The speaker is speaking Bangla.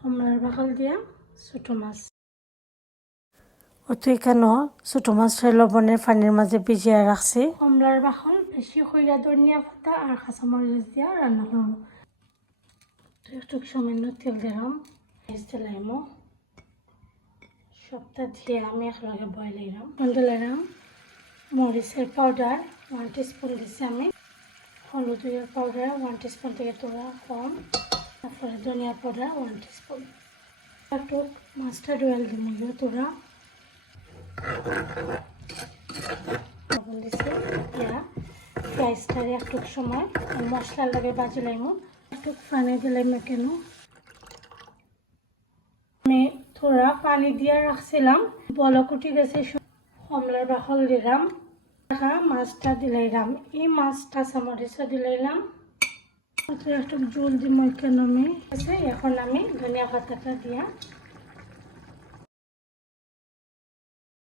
কমলার বাকল দিয়া ছোটো মাছ। অত এখানেও ছোটো মাছের লবণের পানির মাঝে ভিজিয়ে রাখছি। কমলার বাকল বেশি কইরা ধনিয়া পাতা আর কাঁচামরিচ দিয়া রান্না করবো। একটু সামান্য তেল দিলাম, দিলাম সবটা দিয়ে আমি একলগে বয়েল দিলাম। দিলাম মরিচের পাউডার 1 টিস্পুন দিচ্ছি আমি, হলুদের পাউডার 1 টিস্পুন থেকে তোরা কম, তারপরে ধনিয়া পাউডার 1 টিস্পুন। একটু মাস্টার্ড অয়েল দিব তোরা লবণ দিচ্ছি দিয়া পেঁয়াজটারে একটু সময় মশলার লাগে বাজি লাইম, একটু পানি দিলাম কেন আমি থোড়া পানি দিয়ে রাখছিলাম, বলক উঠে গেছে। কমলার বাকল দিলাম, মাছটা দিলাইলাম, এই মাছটা চামরিচও দিলাইলাম, একটু জল দিব কেন আমি। এখন আমি ধনিয়া পাতাটা দিয়া